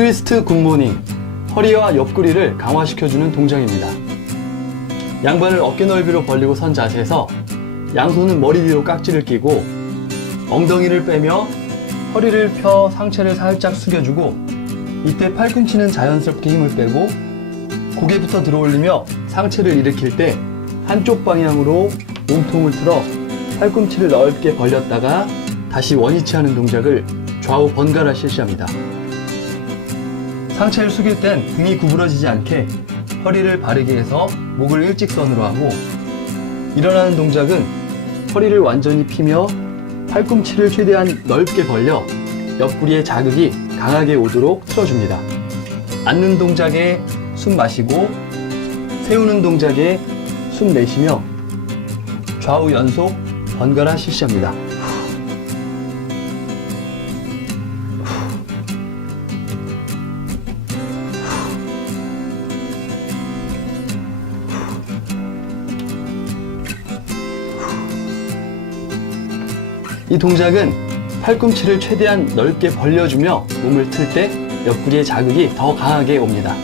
트위스트 굿모닝 허리와 옆구리를 강화시켜주는 동작입니다. 양반을 어깨 넓이로 벌리고 선 자세에서 양손은 머리 뒤로 깍지를 끼고 엉덩이를 빼며 허리를 펴 상체를 살짝 숙여주고 이때 팔꿈치는 자연스럽게 힘을 빼고 고개부터 들어올리며 상체를 일으킬 때 한쪽 방향으로 몸통을 틀어 팔꿈치를 넓게 벌렸다가 다시 원위치 하는 동작을 좌우 번갈아 실시합니다. 상체를 숙일 땐 등이 구부러지지 않게 허리를 바르게 해서 목을 일직선으로 하고 일어나는 동작은 허리를 완전히 피며 팔꿈치를 최대한 넓게 벌려 옆구리에 자극이 강하게 오도록 틀어줍니다. 앉는 동작에 숨 마시고 세우는 동작에 숨 내쉬며 좌우 연속 번갈아 실시합니다. 이 동작은 팔꿈치를 최대한 넓게 벌려주며 몸을 틀 때 옆구리에 자극이 더 강하게 옵니다.